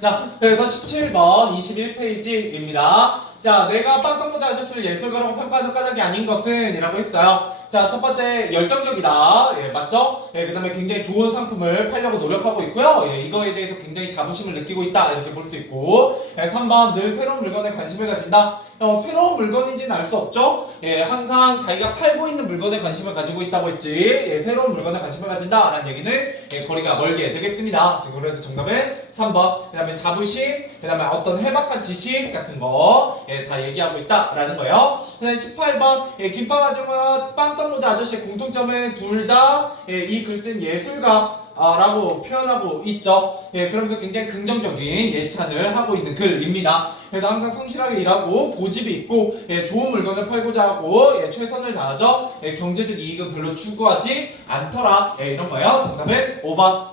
자, 그래서 17번 21페이지입니다. 자, 내가 빵떡모자 아저씨를 예술가라고 평가하는 까닭이 아닌 것은 이라고 했어요. 자, 첫 번째 열정적이다. 예, 맞죠? 예, 그 다음에 굉장히 좋은 상품을 팔려고 노력하고 있고요. 예, 이거에 대해서 굉장히 자부심을 느끼고 있다. 이렇게 볼 수 있고. 예, 3번 늘 새로운 물건에 관심을 가진다. 새로운 물건인지는 알 수 없죠? 예, 항상 자기가 팔고 있는 물건에 관심을 가지고 있다고 했지. 예, 새로운 물건에 관심을 가진다. 라는 얘기는 예, 거리가 멀게 되겠습니다. 지금 그래서 정답은 3번. 그 다음에 자부심, 그 다음에 어떤 해박한 지식 같은 거, 예, 다 얘기하고 있다. 라는 거예요. 그 다음에 18번, 예, 김밥 아줌마, 빵떡모자 아저씨의 공통점은 둘 다, 예, 이 글쓴 예술가, 라고 표현하고 있죠. 예, 그러면서 굉장히 긍정적인 예찬을 하고 있는 글입니다. 그래서 항상 성실하게 일하고 고집이 있고 예, 좋은 물건을 팔고자 하고 예, 최선을 다하죠. 예, 경제적 이익은 별로 추구하지 않더라. 예, 이런 거예요. 정답은 5번.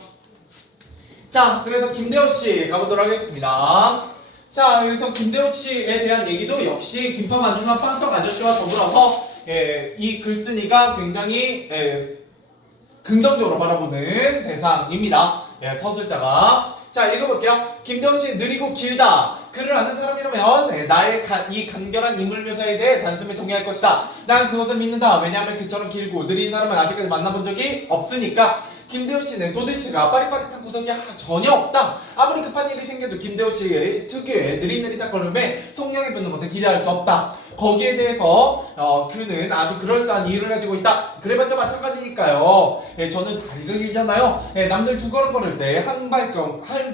자, 그래서 김대호 씨 가보도록 하겠습니다. 자, 그래서 김대호 씨에 대한 얘기도 역시 김밥 아줌마 빵떡 아저씨와 더불어서 예, 이 글쓴이가 굉장히 긍정적으로 바라보는 대상입니다. 예, 서술자가. 자, 읽어볼게요. 김대호 씨 느리고 길다. 그를 아는 사람이라면 나의 이 간결한 인물 묘사에 대해 단숨에 동의할 것이다. 난 그것을 믿는다. 왜냐하면 그처럼 길고 느린 사람은 아직까지 만나본 적이 없으니까. 김대호 씨는 도대체가 빠릿빠릿한 구석이 전혀 없다. 아무리 급한 일이 생겨도 김대호 씨의 특유의 느릿느릿한 걸음에 속력이 붙는 것을 기대할 수 없다. 거기에 대해서 그는 아주 그럴싸한 이유를 가지고 있다. 그래봤자 마찬가지니까요. 예, 저는 다리가 길잖아요. 예, 남들 두 걸음 걸을 때 한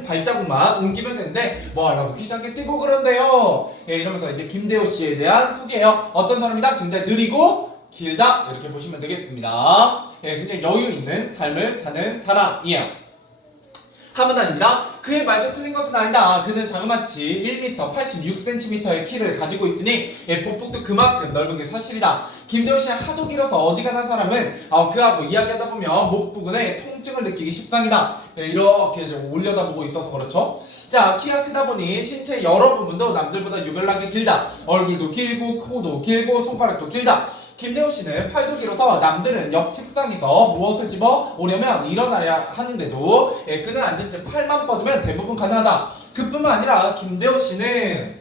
발자국만 옮기면 되는데 뭐하라고 귀찮게 뛰고 그런데요. 예, 이러면서 이제 김대호 씨에 대한 후기예요. 어떤 사람이다? 굉장히 느리고 길다. 이렇게 보시면 되겠습니다. 예, 굉장히 여유 있는 삶을 사는 사람이에요. 하면 아닙니다. 그의 말도 틀린 것은 아니다. 그는 자그마치 1m 86cm의 키를 가지고 있으니 보폭도 그만큼 넓은 게 사실이다. 김대호 씨가 하도 길어서 어지간한 사람은 그하고 이야기하다 보면 목 부분에 통증을 느끼기 십상이다. 이렇게 올려다보고 있어서 그렇죠. 자, 키가 크다 보니 신체 여러 부분도 남들보다 유별나게 길다. 얼굴도 길고 코도 길고 손가락도 길다. 김대호 씨는 팔도 길어서 남들은 옆 책상에서 무엇을 집어 오려면 일어나야 하는데도 그는 앉은 채 팔만 뻗으면 대부분 가능하다. 그뿐만 아니라 김대호 씨는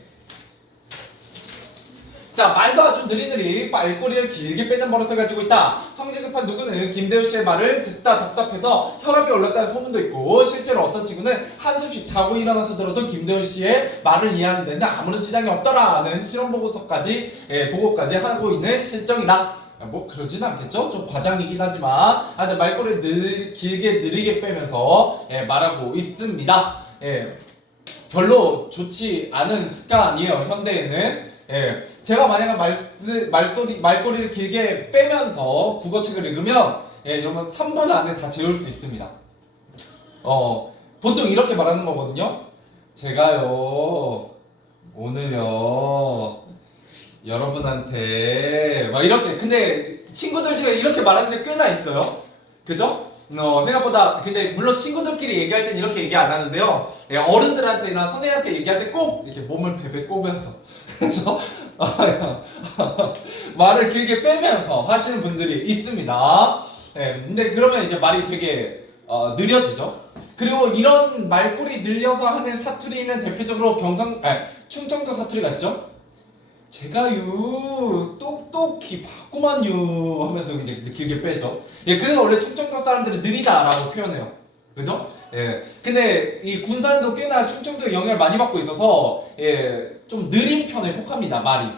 자, 말도 아주 느리느리 말꼬리를 길게 빼는 버릇을 가지고 있다. 성질 급한 누구는 김대호 씨의 말을 듣다 답답해서 혈압이 올랐다는 소문도 있고 실제로 어떤 친구는 한숨씩 자고 일어나서 들어도 김대호 씨의 말을 이해하는 데는 아무런 지장이 없더라는 실험 보고까지 하고 있는 실정이다. 뭐 그러진 않겠죠? 좀 과장이긴 하지만 말꼬리를 길게 느리게 빼면서 말하고 있습니다. 별로 좋지 않은 습관이에요, 현대에는. 예, 제가 만약에 말꼬리를 길게 빼면서 국어책을 읽으면 여러분 3분 안에 다 재울 수 있습니다. 보통 이렇게 말하는 거거든요. 제가요 오늘요 여러분한테 막 이렇게. 근데 친구들 중에 이렇게 말하는 데 꽤나 있어요. 그죠? 생각보다. 근데 물론 친구들끼리 얘기할 땐 이렇게 얘기 안 하는데요. 어른들한테나 선생님한테 얘기할 때 꼭 이렇게 몸을 베베 꼬면서 그래서 말을 길게 빼면서 하시는 분들이 있습니다. 근데 그러면 이제 말이 되게 느려지죠. 그리고 이런 말꼬리 늘려서 하는 사투리는 대표적으로 충청도 사투리 같죠? 제가요 똑똑히 봤구만요 하면서 이제 길게 빼죠. 그래서 원래 충청도 사람들은 느리다라고 표현해요. 그죠? 근데 이 군산도 꽤나 충청도에 영향을 많이 받고 있어서 좀 느린 편에 속합니다, 말이.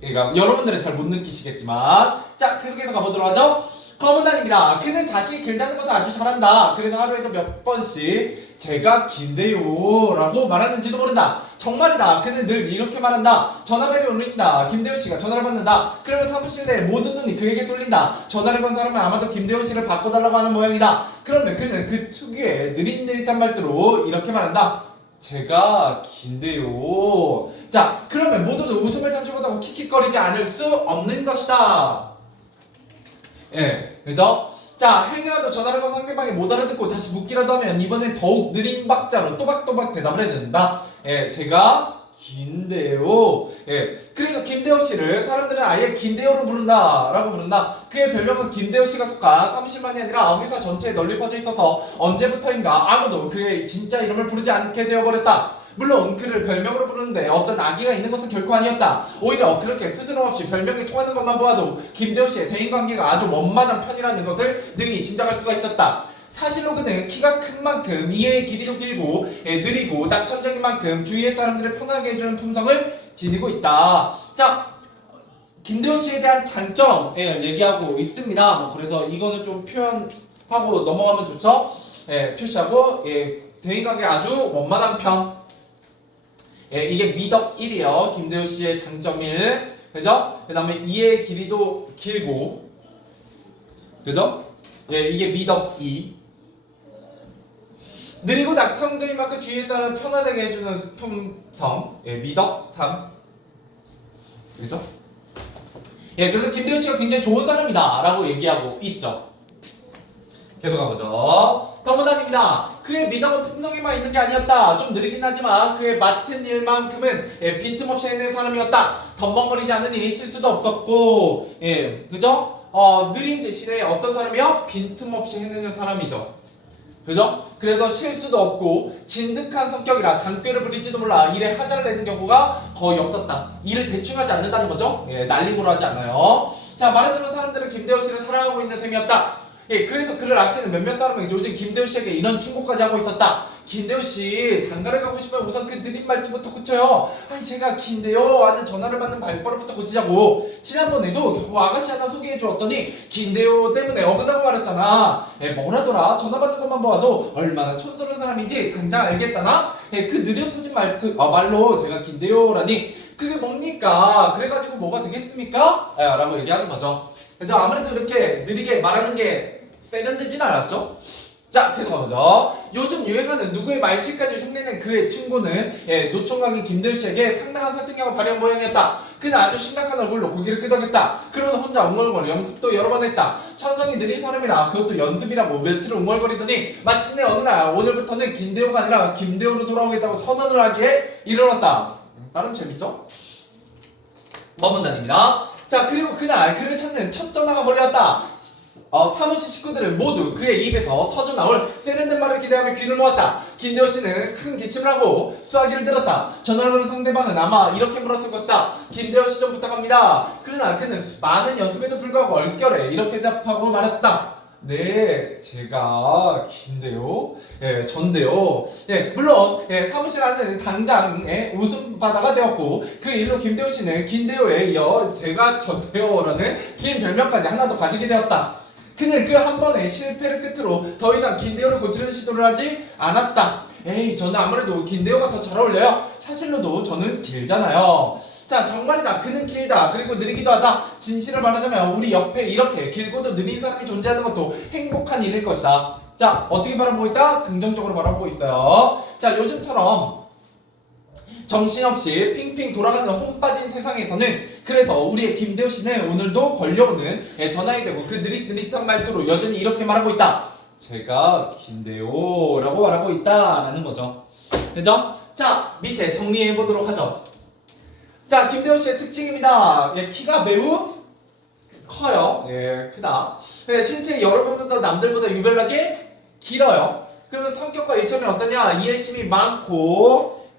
그러니까 여러분들은 잘 못 느끼시겠지만. 자, 계속해서 가보도록 하죠. 검은단입니다. 그는 자신이 길다는 것을 아주 잘한다. 그래서 하루에도 몇 번씩 제가 긴데요 라고 말하는지도 모른다. 정말이다. 그는 늘 이렇게 말한다. 전화벨이 울린다. 김대호 씨가 전화를 받는다. 그러면 사무실 내 모든 눈이 그에게 쏠린다. 전화를 건 사람은 아마도 김대호 씨를 바꿔달라고 하는 모양이다. 그러면 그는 그 특유의 느릿느릿한 말투로 이렇게 말한다. 제가 긴데요. 자, 그러면 모두도 웃음을 참지 못하고 킥킥거리지 않을 수 없는 것이다. 그죠? 자, 행여라도 전화를 건 상대방이 못 알아듣고 다시 묻기라도 하면 이번엔 더욱 느린 박자로 또박또박 대답을 해야 된다. 제가 긴데요. 예. 그래서 김대호 씨를 사람들은 아예 긴대호로 부른다라고 부른다. 그의 별명은 김대호 씨가 속한 사무실만이 아니라 회사 전체에 널리 퍼져 있어서 언제부터인가 아무도 그의 진짜 이름을 부르지 않게 되어버렸다. 물론 그를 별명으로 부르는데 어떤 악의가 있는 것은 결코 아니었다. 오히려 그렇게 스스럼 없이 별명이 통하는 것만 보아도 김대호 씨의 대인관계가 아주 원만한 편이라는 것을 능히 짐작할 수가 있었다. 사실로 그는 키가 큰 만큼 이해의 길이도 길고 느리고 낙천적인 만큼 주위의 사람들을 편하게 해주는 품성을 지니고 있다. 자, 김대호 씨에 대한 장점 얘기하고 있습니다. 그래서 이거는 좀 표현하고 넘어가면 좋죠. 표시하고 대인관계 아주 원만한 편. 이게 미덕 1이요. 김대호 씨의 장점 1. 그죠? 그 다음에 이해의 길이도 길고. 그죠? 이게 미덕 2. 느리고 낙천적인 만큼 주위의 사람을 편안하게 해주는 품성. 미덕 3. 그죠? 그래서 김대호 씨가 굉장히 좋은 사람이다 라고 얘기하고 있죠. 계속 가보죠. 더문단입니다. 그의 미덕은 품성에만 있는 게 아니었다. 좀 느리긴 하지만 그의 맡은 일만큼은 빈틈없이 해낸 사람이었다. 덤벙거리지 않으니 실수도 없었고, 그죠? 느린 대신에 어떤 사람이요? 빈틈없이 해내는 사람이죠. 그죠? 그래서 실수도 없고 진득한 성격이라 장꾀를 부릴지도 몰라 일에 하자를 내는 경우가 거의 없었다. 일을 대충 하지 않는다는 거죠. 날림으로 하지 않아요. 자, 말하자면 사람들은 김대호 씨를 사랑하고 있는 셈이었다. 그래서 그를 아끼는 몇몇 사람은 요즘 김대호 씨에게 이런 충고까지 하고 있었다. 김대호 씨, 장가를 가고 싶으면 우선 그 느린 말투부터 고쳐요. 아니 제가 김대호와는 전화를 받는 발버릇부터 고치자고. 지난번에도 겨우 아가씨 하나 소개해 주었더니 김대호 때문에 어긋나고 말았잖아. 뭐라더라? 전화 받는 것만 보아도 얼마나 촌스러운 사람인지 당장 알겠다나? 그 느려 터진 말로 제가 김대호라니 그게 뭡니까? 그래가지고 뭐가 되겠습니까? 라고 얘기하는 거죠. 그죠? 아무래도 이렇게 느리게 말하는 게 세련되진 않았죠? 자, 계속 가보죠. 요즘 유행하는 누구의 말씨까지 흉내낸 그의 친구는 노총각인 김대호 씨에게 상당한 설득력을 발휘한 모양이었다. 그는 아주 심각한 얼굴로 고개를 끄덕였다. 그러는 혼자 웅얼거려 연습도 여러 번 했다. 천성이 느린 사람이라 그것도 연습이라고 며칠을 웅얼거리더니 마침내 어느 날 오늘부터는 김대호가 아니라 김대호로 돌아오겠다고 선언을 하기에 이르렀다. 나름 재밌죠? 머문단입니다. 자, 그리고 그날 그를 찾는 첫 전화가 걸려왔다. 사무실 식구들은 모두 그의 입에서 터져나올 세련된 말을 기대하며 귀를 모았다. 김대호 씨는 큰 기침을 하고 수화기를 들었다. 전화를 거는 상대방은 아마 이렇게 물었을 것이다. 김대호 씨 좀 부탁합니다. 그러나 그는 많은 연습에도 불구하고 얼결에 이렇게 대답하고 말했다. 네, 제가 긴데요. 전데요. 물론 사무실 안은 당장 웃음바다가 되었고 그 일로 김대호 씨는 긴데요에 이어 제가 전데요라는 긴 별명까지 하나 더 가지게 되었다. 그는 그 한 번의 실패를 끝으로 더 이상 긴데요를 고치려는 시도를 하지 않았다. 저는 아무래도 긴데요가 더 잘 어울려요. 사실로도 저는 길잖아요. 자, 정말이다. 그는 길다. 그리고 느리기도 하다. 진실을 말하자면 우리 옆에 이렇게 길고도 느린 사람이 존재하는 것도 행복한 일일 것이다. 자, 어떻게 바라보고 있다? 긍정적으로 바라보고 있어요. 자, 요즘처럼 정신없이 핑핑 돌아가는 홈 빠진 세상에서는 그래서 우리의 김대호 씨는 오늘도 걸려오는 전화에 대고 그 느릿느릿한 말투로 여전히 이렇게 말하고 있다. 제가 긴데요라고 말하고 있다라는 거죠. 그죠? 자, 밑에 정리해 보도록 하죠. 자, 김대호 씨의 특징입니다. 키가 매우 커요. 크다. 신체 여러 부분도 더 남들보다 유별나게 길어요. 그러면 성격과 일점이 어떠냐? 이해심이 많고,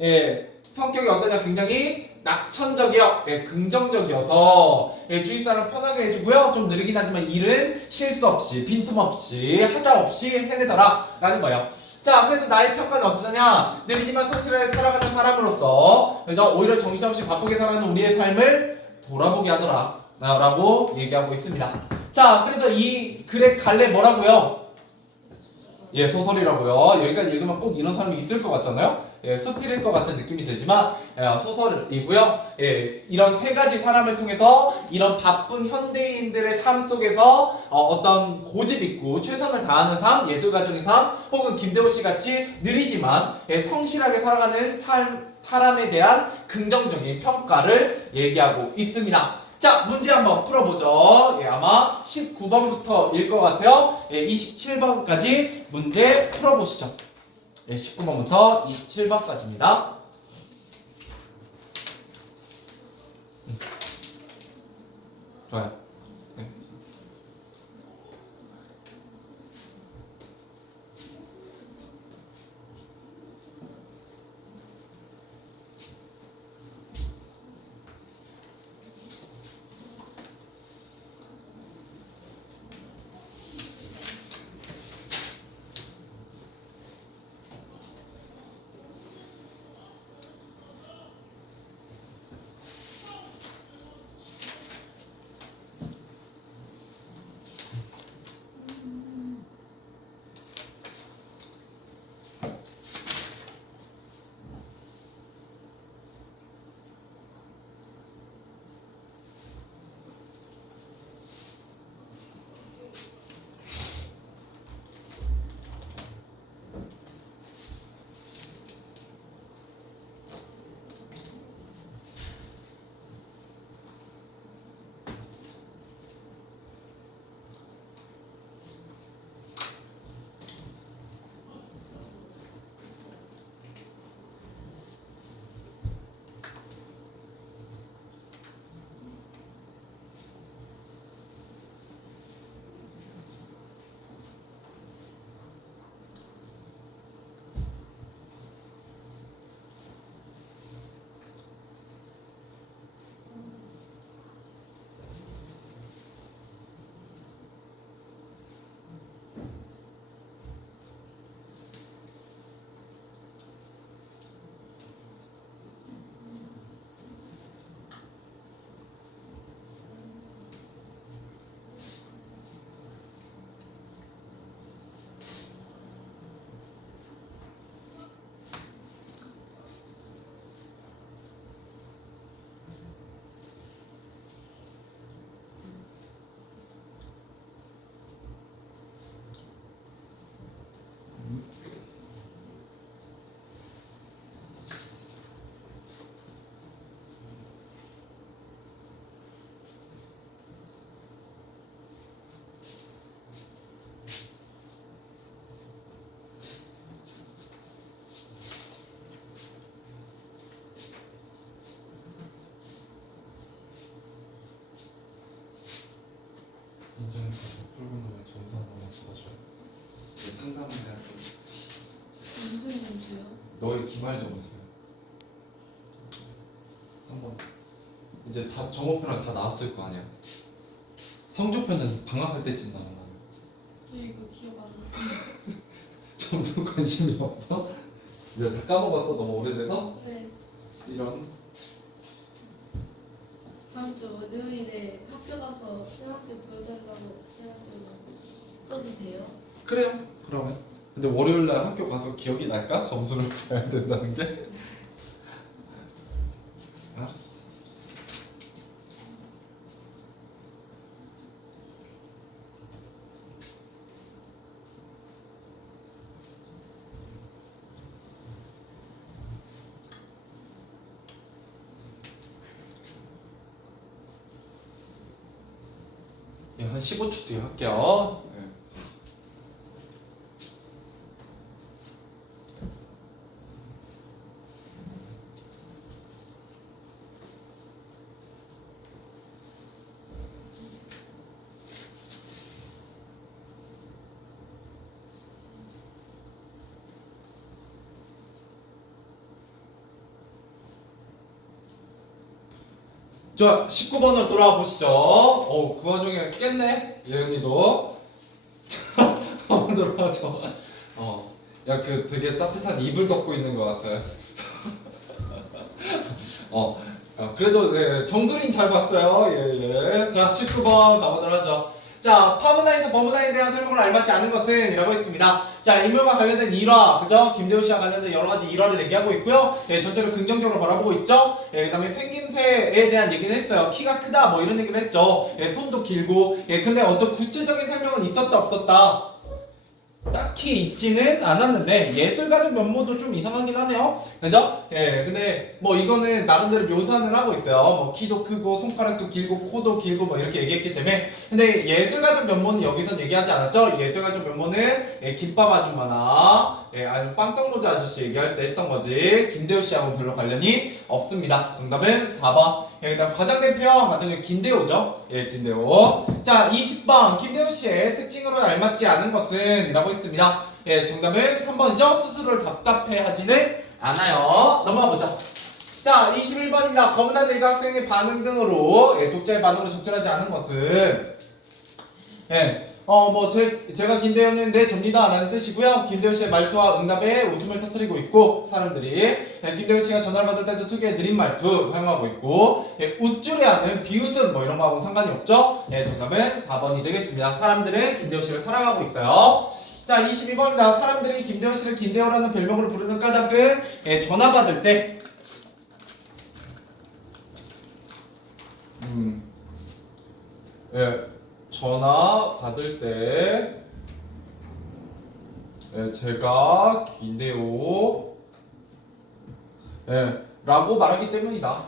성격이 어떠냐? 굉장히 낙천적이요. 긍정적이어서 주위 사람 편하게 해주고요. 좀 느리긴 하지만 일은 실수 없이, 빈틈 없이, 하자 없이 해내더라 라는 거예요. 자, 그래서 나의 평가는 어떠냐? 느리지만 성실하게 살아가는 사람으로서 그래서 오히려 정신없이 바쁘게 살아가는 우리의 삶을 돌아보게 하더라 라고 얘기하고 있습니다. 자, 그래서 이 글의 갈래 뭐라고요? 소설이라고요. 여기까지 읽으면 꼭 이런 사람이 있을 것 같잖아요. 수필일 것 같은 느낌이 들지만 소설이고요. 이런 세 가지 사람을 통해서 이런 바쁜 현대인들의 삶 속에서 어떤 고집 있고 최선을 다하는 삶, 예술 가정의 삶, 혹은 김대호 씨 같이 느리지만 성실하게 살아가는 사람에 대한 긍정적인 평가를 얘기하고 있습니다. 자, 문제 한번 풀어보죠. 아마 19번부터일 것 같아요. 27번까지 문제 풀어보시죠. 19번부터 27번까지입니다. 좋아요. 네. 인정해서 풀고 나면 점수 한 번만 적어줘. 상담을 해야 돼. 무슨 점수요? 너의 기말 점수야. 한번 이제 다 정오표랑 다 나왔을 거 아니야. 성적표는 방학할 때쯤 나와. 나는. 저 이거 기억 안 나. 점수 관심이 없어? 이제 다 까먹었어. 너무 오래돼서 네. 이런. 다음 주 월요일에 학교 가서 쌤한테 보여달라고 쌤한테 써도 돼요? 그래요. 그러면. 근데 월요일 날 학교 가서 기억이 날까? 점수를 봐야 된다는 게. 알았어. 예, 한 15초 뒤에 할게요. 네. 자, 19번으로 돌아와 보시죠. 그 와중에 깼네, 예은이도. 한번 돌아와서. 야, 그 되게 따뜻한 이불 덮고 있는 것 같아. 그래도 네, 정수린 잘 봤어요. 예. 자, 19번 가보도록 하죠. 자, 파문화에서 버무다에 대한 설명을 알맞지 않은 것은 이라고 했습니다. 자, 인물과 관련된 일화, 그죠? 김대우 씨와 관련된 여러 가지 일화를 얘기하고 있고요. 예, 전체를 긍정적으로 바라보고 있죠. 예, 그 다음에 생김새에 대한 얘기는 했어요. 키가 크다, 뭐 이런 얘기를 했죠. 예, 손도 길고. 예, 근데 어떤 구체적인 설명은 있었다, 없었다? 딱히 있지는 않았는데 예술가적 면모도 좀 이상하긴 하네요. 그죠? 예, 근데 뭐 이거는 나름대로 묘사는 하고 있어요. 뭐 키도 크고 손가락도 길고 코도 길고 뭐 이렇게 얘기했기 때문에. 근데 예술가적 면모는 여기선 얘기하지 않았죠? 예술가적 면모는 예, 김밥 아줌마나 아니 빵떡모자 아저씨 얘기할 때 했던 거지. 김대호 씨하고는 별로 관련이 없습니다. 정답은 4번. 그다음 과장대표 같은 경우 김대호죠. 김대호. 자, 20번 김대호 씨의 특징으로 알맞지 않은 것은 이라고 했습니다. 정답은 3번이죠. 스스로를 답답해하지는 않아요. 넘어가 보죠. 자, 21번입니다. 검은한 일각생의 반응 등으로 독자의 반응으로 적절하지 않은 것은 제가 김대호는 접니다 라는 뜻이고요. 김대호 씨의 말투와 응답에 웃음을 터뜨리고 있고 사람들이 김대호 씨가 전화를 받을 때도 특유의 느린 말투 사용하고 있고 웃주려하는 비웃음 뭐 이런 거하고는 상관이 없죠. 정답은 4번이 되겠습니다. 사람들은 김대호 씨를 사랑하고 있어요. 자, 22번입니다. 사람들이 김대호 씨를 김대호라는 별명으로 부르는 까닭은 전화 받을 때 전화 받을 때 제가 김대호 라고 말하기 때문이다.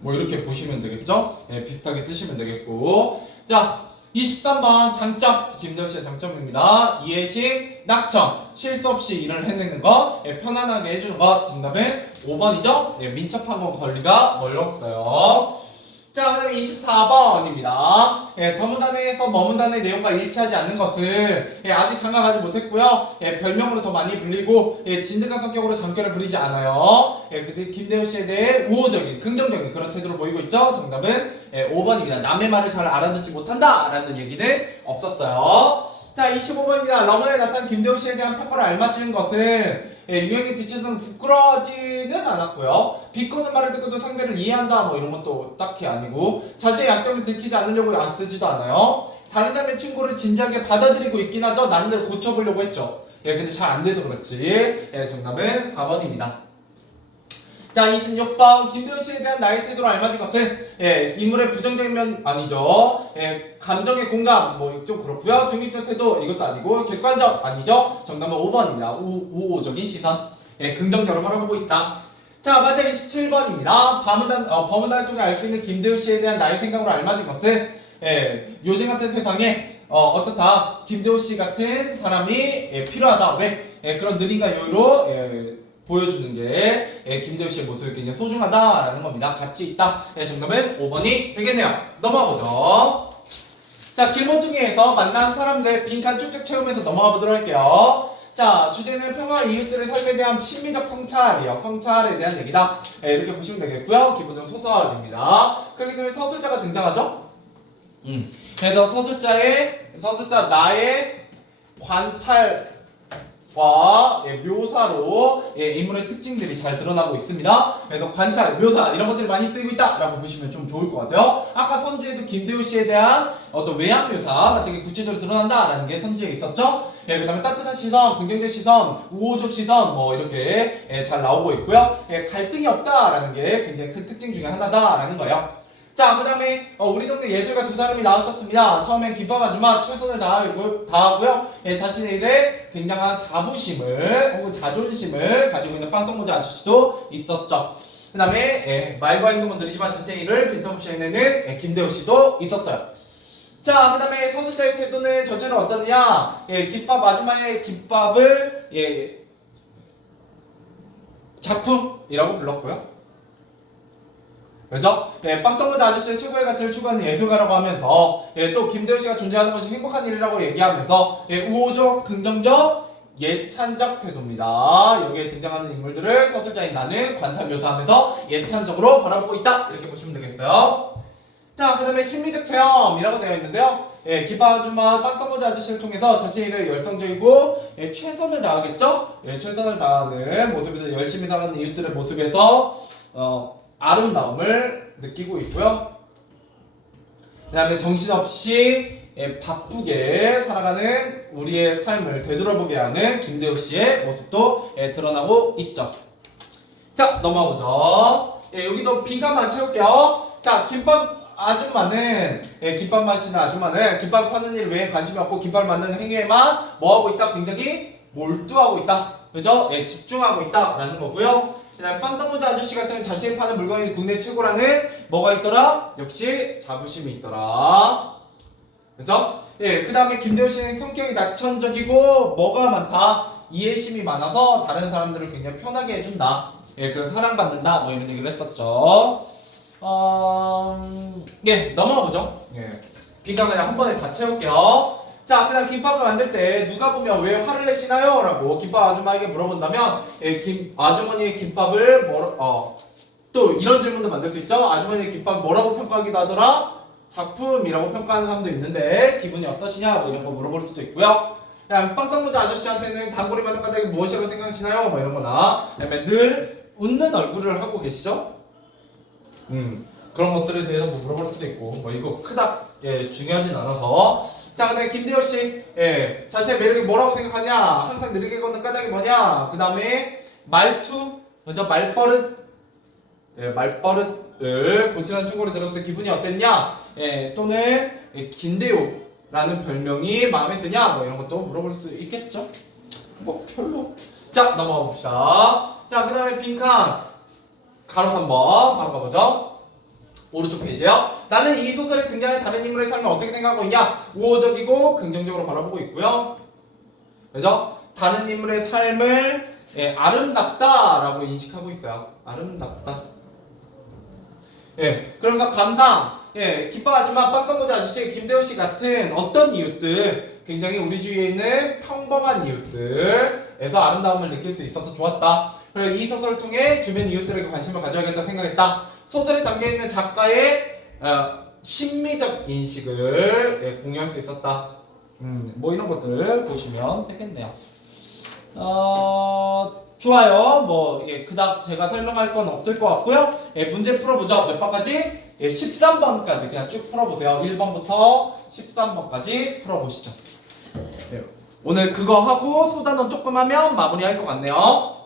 뭐 이렇게 보시면 되겠죠? 비슷하게 쓰시면 되겠고. 자, 23번 장점, 김대호 씨의 장점입니다. 이해심, 낙점, 실수 없이 일을 해내는 것, 편안하게 해주는 것. 정답은 5번이죠? 민첩한 건 권리가 멀었어요. 자, 그 다음에 24번입니다. 더문 단어에서 머문 단어의 내용과 일치하지 않는 것은 아직 장가가지 못했고요. 별명으로 더 많이 불리고 진득한 성격으로 잠결을 부리지 않아요. 근데 김대호 씨에 대해 우호적인, 긍정적인 그런 태도를 보이고 있죠. 정답은 5번입니다. 남의 말을 잘 알아듣지 못한다 라는 얘기는 없었어요. 자, 25번입니다. 러브에 나타난 김대호 씨에 대한 평가를 알맞추는 것은 유행에 뒤처지는 부끄러워하지는 않았고요. 비꼬는 말을 듣고도 상대를 이해한다 뭐 이런 것도 딱히 아니고 자신의 약점을 들키지 않으려고 애쓰지도 않아요. 다른 사람의 충고를 진지하게 받아들이고 있긴 하죠. 나름대로 고쳐보려고 했죠. 근데 잘 안 돼서 그렇지. 정답은 4번입니다. 자, 26번 김대호 씨에 대한 나의 태도로 알맞은 것은 인물의 부정적인 면 아니죠. 감정의 공감 뭐 좀 그렇고요. 중립적 태도 이것도 아니고 객관적 아니죠. 정답은 5번입니다. 우호적인 시선. 긍정적으로 바라보고 있다. 자, 마지막 27번입니다. 범은단을 통해 알 수 있는 김대호 씨에 대한 나의 생각으로 알맞은 것은 요즘 같은 세상에 어떻다. 김대호 씨 같은 사람이 필요하다. 왜? 그런 느림과 여유로 보여주는 게 김대호 씨의 모습이 굉장히 소중하다라는 겁니다. 가치 있다. 정답은 5번이 되겠네요. 넘어가 보죠. 자, 길모퉁이에서 만난 사람들 빈칸 쭉쭉 채우면서 넘어가 보도록 할게요. 자, 주제는 평화 이웃들의 삶에 대한 심리적 성찰이에요. 성찰에 대한 얘기다. 이렇게 보시면 되겠고요. 기본적으로 소설입니다. 그렇기 때문에 서술자가 등장하죠. 그래서 서술자 나의 관찰 묘사로 인물의 특징들이 잘 드러나고 있습니다. 그래서 관찰, 묘사 이런 것들이 많이 쓰이고 있다라고 보시면 좀 좋을 것 같아요. 아까 선지에도 김대호 씨에 대한 어떤 외향 묘사 같은 게 구체적으로 드러난다라는 게 선지에 있었죠. 그다음에 따뜻한 시선, 긍정적 시선, 우호적 시선 뭐 이렇게 잘 나오고 있고요. 갈등이 없다라는 게 굉장히 큰 특징 중에 하나다라는 거예요. 자, 그 다음에 우리 동네 예술가 두 사람이 나왔었습니다. 처음엔 김밥 아줌마 최선을 다하고요. 자신의 일에 굉장한 자부심을 혹은 자존심을 가지고 있는 빵떡모자 아저씨도 있었죠. 그 다음에 말과 행동은 느리지만 자신의 일을 빈틈없이 해내는 김대호 씨도 있었어요. 자, 그 다음에 서술자의 태도는 전체는 어떠냐? 김밥 아줌마의 김밥을 작품이라고 불렀고요. 그죠? 빵떡모자 아저씨의 최고의 가치를 추구하는 예술가라고 하면서 또 김대호 씨가 존재하는 것이 행복한 일이라고 얘기하면서 우호적, 긍정적, 예찬적 태도입니다. 여기에 등장하는 인물들을 서술자인 나는 관찰 묘사하면서 예찬적으로 바라보고 있다. 이렇게 보시면 되겠어요. 자, 그 다음에 심리적 체험이라고 되어 있는데요. 김밥 아줌마 빵떡모자 아저씨를 통해서 자신의 일을 열성적이고 최선을 다하겠죠? 최선을 다하는 모습에서 열심히 살아가는 이웃들의 모습에서 아름다움을 느끼고 있고요. 그 다음에 정신없이 바쁘게 살아가는 우리의 삶을 되돌아보게 하는 김대호 씨의 모습도 드러나고 있죠. 자, 넘어가보죠. 여기도 빈칸만 채울게요. 자, 김밥 아줌마는 김밥 마시는 아줌마는 김밥 파는 일 외에 관심이 없고 김밥을 만드는 행위에만 뭐하고 있다? 굉장히 몰두하고 있다. 그죠? 집중하고 있다라는 거고요. 그다음 빵떡모자 아저씨 같은 자신이 파는 물건이 국내 최고라는 뭐가 있더라? 역시 자부심이 있더라. 그죠? 예, 그 다음에 김대호 씨는 성격이 낙천적이고 뭐가 많다? 이해심이 많아서 다른 사람들을 굉장히 편하게 해준다. 예, 그래서 사랑받는다. 뭐 이런 얘기를 했었죠. 예, 넘어가 보죠. 예, 빈칸 그냥 한 번에 다 채울게요. 자, 그다음 김밥을 만들 때 누가 보면 왜 화를 내시나요? 라고 김밥 아줌마에게 물어본다면 예, 아주머니의 김밥을 또 이런 질문도 만들 수 있죠. 아주머니의 김밥 뭐라고 평가하기도 하더라? 작품이라고 평가하는 사람도 있는데 기분이 어떠시냐? 뭐 이런 거 물어볼 수도 있고요. 그냥 빵떡모자 아저씨한테는 단골이 많은 까닭이 무엇이라고 생각하시나요? 뭐 이런 거나 그다음에 늘 웃는 얼굴을 하고 계시죠? 그런 것들에 대해서 뭐 물어볼 수도 있고 뭐 이거 크다 예, 중요하진 않아서 자 그다음에 김대호 씨 예, 자신의 매력이 뭐라고 생각하냐? 항상 느리게 걷는 까닭이 뭐냐? 그 다음에 말투 먼저 말버릇 예, 말버릇을 고치라는 충고를 들었을 때 기분이 어땠냐? 예, 또는 김대호라는 별명이 마음에 드냐? 뭐 이런 것도 물어볼 수 있겠죠? 뭐 별로. 자 넘어가 봅시다. 자 그 다음에 빈칸 가로 3번 바로 가보죠. 오른쪽 페이지요. 나는 이 소설에 등장하는 다른 인물의 삶을 어떻게 생각하고 있냐? 우호적이고 긍정적으로 바라보고 있고요. 그죠? 다른 인물의 삶을 예, 아름답다라고 인식하고 있어요. 아름답다. 예, 그러면서 감상, 예, 김밥 아줌마, 빵떡모자 아저씨, 김대호 씨 같은 어떤 이웃들, 굉장히 우리 주위에 있는 평범한 이웃들에서 아름다움을 느낄 수 있어서 좋았다. 그리고 이 소설을 통해 주변 이웃들에게 관심을 가져야겠다 생각했다. 소설에 담겨 있는 작가의 심미적 인식을 예, 공유할 수 있었다. 뭐 이런 것들 보시면 되겠네요. 좋아요. 뭐 예, 그닥 제가 설명할 건 없을 것 같고요. 예, 문제 풀어보죠. 몇 번까지? 예, 13번까지 그냥 쭉 풀어보세요. 1번부터 13번까지 풀어보시죠. 예, 오늘 그거 하고 소단원 조금 하면 마무리할 것 같네요.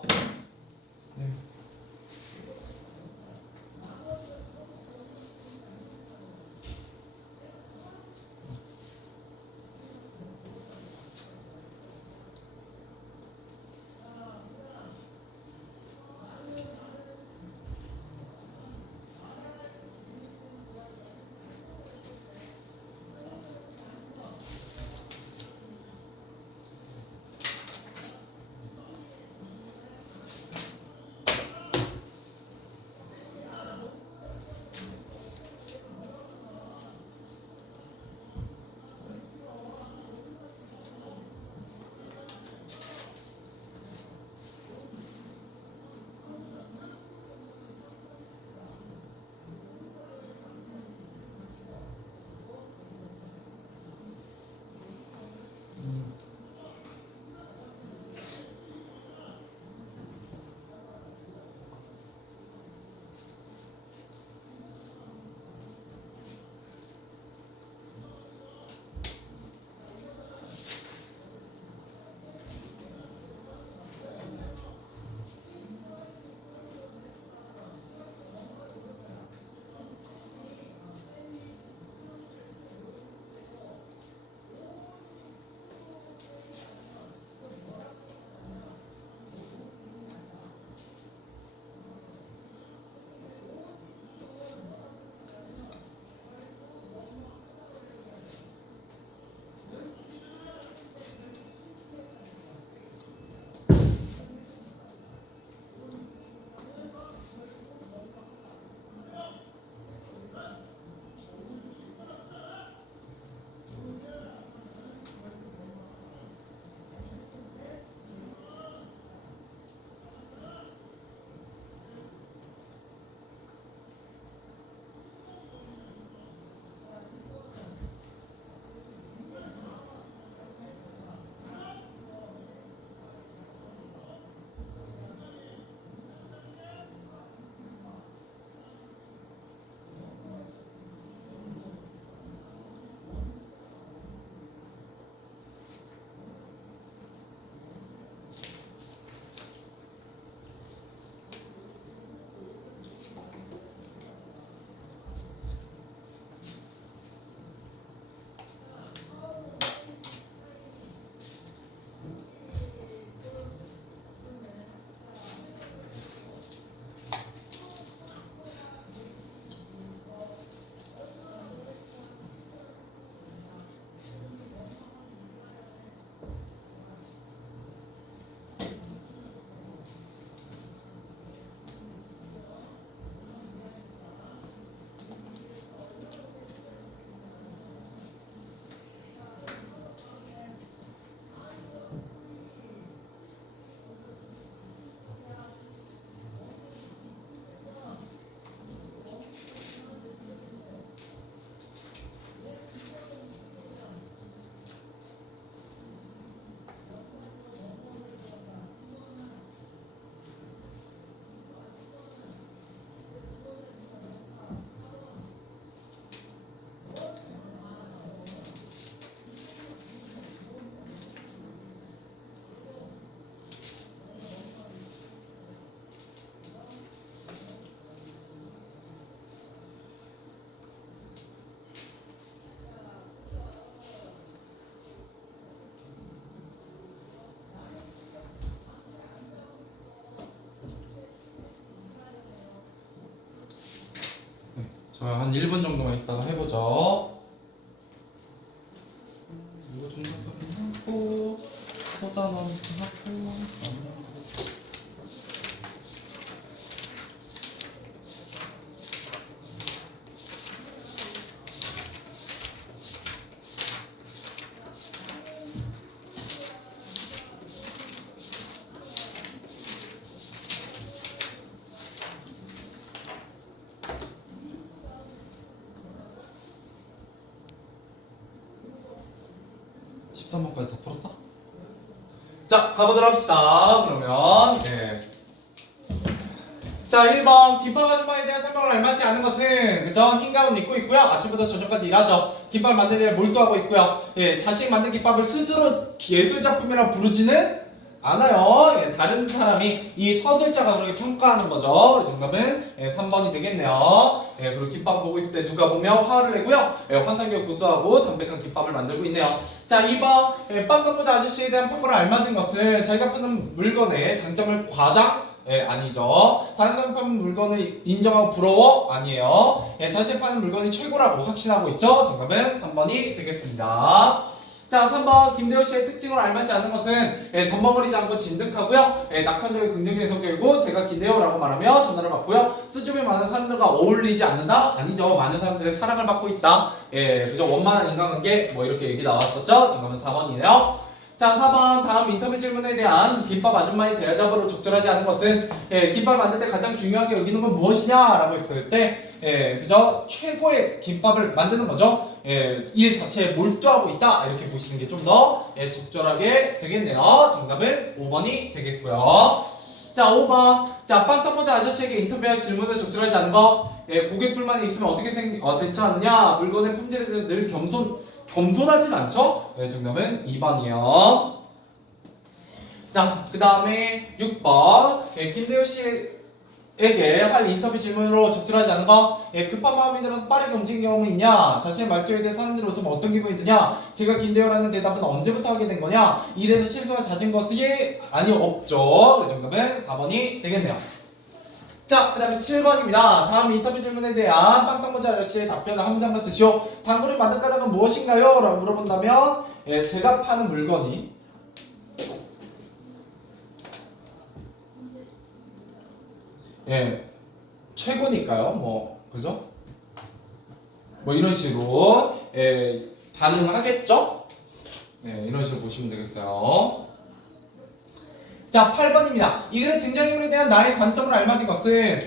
한 1분 정도만 있다가 해보죠. 이거 정도 확인하고 소다 넣기 하고. 13번까지 다 풀었어? 자, 가보도록 합시다. 그러면 자, 1번 김밥 아줌마에 대한 설명을 알맞지 않은 것은 그죠? 흰 가운 입고 있고요. 아침부터 저녁까지 일하죠. 김밥 만드는 데 몰두하고 있고요. 자신이 만든 김밥을 스스로 예술작품이라고 부르지는 않아요. 다른 사람이 이 서술자가 그렇게 평가하는 거죠. 정답은 3번이 되겠네요. 그리고 김밥 보고 있을 때 누가 보면 화를 내고요. 환상적으로 구수하고 담백한 김밥을 만들고 있네요. 자, 2번 빵떡모자 아저씨에 대한 평가를 알맞은 것은 자기가 파는 물건의 장점을 과장? 아니죠. 다른 사람 파는 물건을 인정하고 부러워? 아니에요. 자신이 파는 물건이 최고라고 확신하고 있죠. 정답은 3번이 되겠습니다. 자, 3번 김대호 씨의 특징을 알맞지 않은 것은 덤벙거리지 않고 진득하고요. 낙천적인 긍정적인 성격이고 제가 김대호라고 말하며 전화를 받고요. 수줍음이 많은 사람들과 어울리지 않는다? 아니죠. 많은 사람들의 사랑을 받고 있다. 그죠? 원만한 인간관계 뭐 이렇게 얘기 나왔었죠. 정답은 4번이네요. 자, 4번 다음 인터뷰 질문에 대한 김밥 아줌마의 대답으로 적절하지 않은 것은 김밥 만들 때 가장 중요하게 여기는 건 무엇이냐라고 했을 때 그죠? 최고의 김밥을 만드는 거죠. 일 자체에 몰두하고 있다 이렇게 보시는 게 좀 더 적절하게 되겠네요. 정답은 5번이 되겠고요. 자, 5번 자, 빵떡모자 아저씨에게 인터뷰할 질문을 적절하지 않은 거 고객 불만이 있으면 어떻게 대처하느냐. 물건의 품질에 대해서 늘 겸손하진 않죠? 정답은 2번이에요. 자, 그 다음에 6번 김대호 씨에게 할 인터뷰 질문으로 적절하지 않은 거 급한 마음이 들어서 빠르게 움직인 경험이 있냐? 자신의 말투에 대해 사람들이 웃으면 어떤 기분이 드냐? 제가 김대호라는 대답은 언제부터 하게 된 거냐? 일에서 실수가 잦은 것이 아니 없죠. 정답은 4번이 되겠네요. 자, 그 다음에 7번입니다. 다음 인터뷰 질문에 대한 빵떡모자 아저씨의 답변을 한 문장만 쓰시오. 당구를 만든 까닭은 무엇인가요? 라고 물어본다면 제가 파는 물건이 최고니까요. 뭐 그죠? 뭐 이런 식으로 반응을 하겠죠? 이런 식으로 보시면 되겠어요. 자, 8번입니다. 이 글의 등장인물에 대한 나의 관점을 알맞은 것은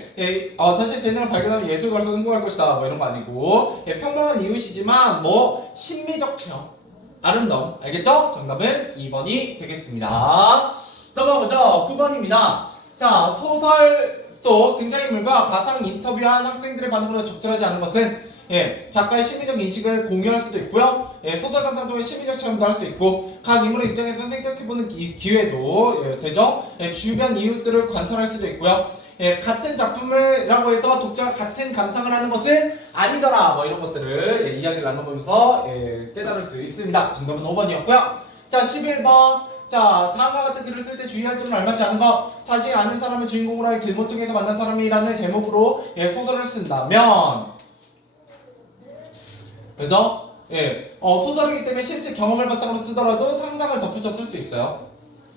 사실 재능을 발견하면 예술가로서 성공할 것이다 뭐 이런 거 아니고 평범한 이웃이지만 뭐 심미적 체험 아름다움 알겠죠? 정답은 2번이 되겠습니다. 넘어가보죠. 9번입니다. 자, 소설 속 등장인물과 가상 인터뷰한 학생들의 반응으로 적절하지 않은 것은 작가의 심리적 인식을 공유할 수도 있고요. 소설 감상 통해 심리적 체험도 할 수 있고 각 인물의 입장에서 생각해보는 기회도 되죠. 주변 이웃들을 관찰할 수도 있고요. 같은 작품이라고 해서 독자가 같은 감상을 하는 것은 아니더라 뭐 이런 것들을 이야기를 나눠보면서 깨달을 수 있습니다. 정답은 5번이었고요. 자, 11번 자, 다음과 같은 글을 쓸 때 주의할 점을 알맞지 않은 것. 자신이 아는 사람을 주인공으로 할 길모퉁이에서 만난 사람이라는 제목으로 소설을 쓴다면 그죠? 소설이기 때문에 실제 경험을 바탕으로 쓰더라도 상상을 덧붙여 쓸 수 있어요.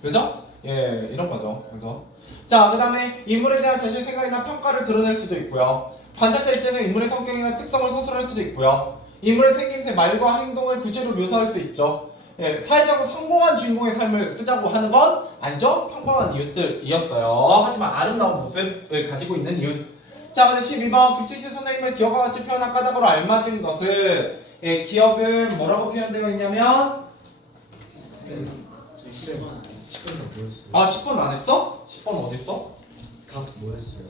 그죠? 이런 거죠. 그죠? 자, 그 다음에 인물에 대한 자신의 생각이나 평가를 드러낼 수도 있고요. 관찰자 입장에서 인물의 성격이나 특성을 서술할 수도 있고요. 인물의 생김새, 말과 행동을 구체로 묘사할 수 있죠. 사회적으로 성공한 주인공의 삶을 쓰자고 하는 건 아니죠? 평범한 이웃들이었어요. 하지만 아름다운 모습을 가지고 있는 이웃. 자, 근데 12번 급식실 선생님을 기억과 같이 표현한 까닭으로 알맞은 것은 기억은 뭐라고 표현되어 있냐면 저희 10번 뭐였어요? 아, 10번 안 했어? 10번 어디 있어? 답 뭐였어요?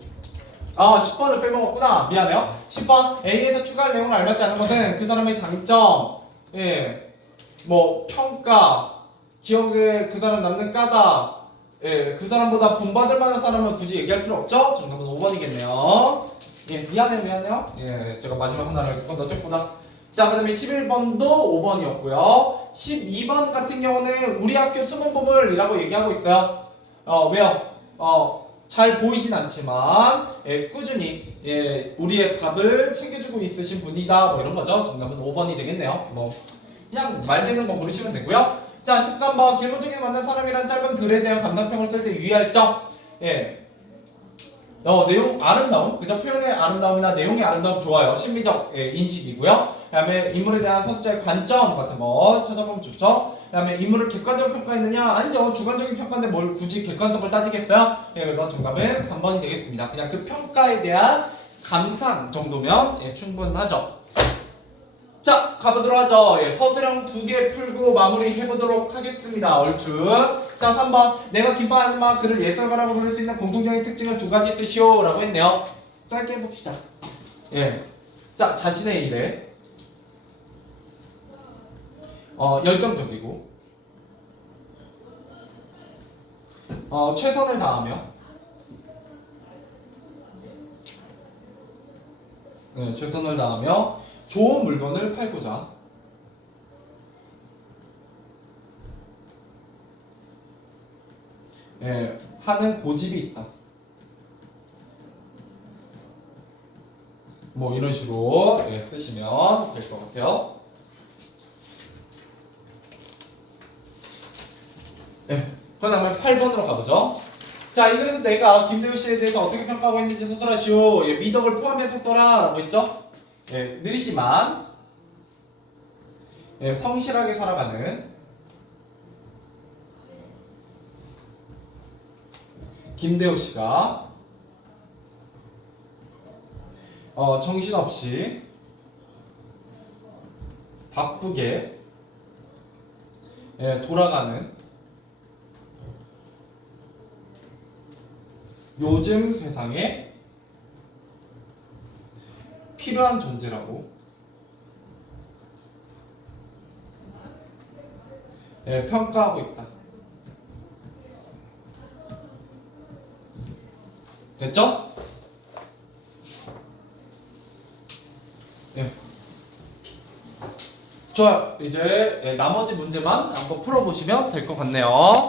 아, 10번을 빼먹었구나. 미안해요. 10번 A에서 추가할 내용을 알맞지 않은 것은 그 사람의 장점, 뭐 평가, 기억에 그 사람 남는 까닭, 그 사람보다 본받을 만한 사람은 굳이 얘기할 필요 없죠? 정답은 5번이겠네요. 미안해요. 제가 마지막 하나를 조금 더 쫓보다. 자, 그 다음에 11번도 5번이었고요. 12번 같은 경우는 우리 학교 수능 보물이라고 얘기하고 있어요. 왜요? 잘 보이진 않지만 꾸준히 우리의 밥을 챙겨주고 있으신 분이다 뭐 이런 거죠. 정답은 5번이 되겠네요. 뭐 그냥 말 되는 거 고르시면 되고요. 자 13번 길목 중에 만난 사람이란 짧은 글에 대한 감상평을 쓸 때 유의할 점. 내용 아름다움, 그죠? 표현의 아름다움이나 내용의 아름다움 좋아요. 심리적 인식이고요. 그다음에 인물에 대한 서술자의 관점 같은 거 찾아보면 좋죠. 그다음에 인물을 객관적으로 평가했느냐? 아니죠. 주관적인 평가인데 뭘 굳이 객관성을 따지겠어요? 그래서 정답은 3번이 되겠습니다. 그냥 그 평가에 대한 감상 정도면 충분하죠. 자, 가보도록 하죠. 서술형 2개 풀고 마무리 해보도록 하겠습니다. 얼추. 자, 3번. 내가 기뻐하지만 그를 예술가라고 부를 수 있는 공통적인 특징을 2가지 쓰시오. 라고 했네요. 짧게 해봅시다. 자, 자신의 일에 열정적이고 최선을 다하며 최선을 다하며 좋은 물건을 팔고자 하는 고집이 있다. 뭐 이런 식으로 쓰시면 될 것 같아요. 그 다음에 8번으로 가보죠. 자, 이 글에서 내가 김대우 씨에 대해서 어떻게 평가하고 있는지 서술하시오. 미덕을 포함해서 써라 라고 했죠. 느리지만 성실하게 살아가는 김대우 씨가 정신없이 바쁘게 돌아가는 요즘 세상에 필요한 존재라고 평가하고 있다. 됐죠? 좋아요. 이제 나머지 문제만 한번 풀어보시면 될 것 같네요.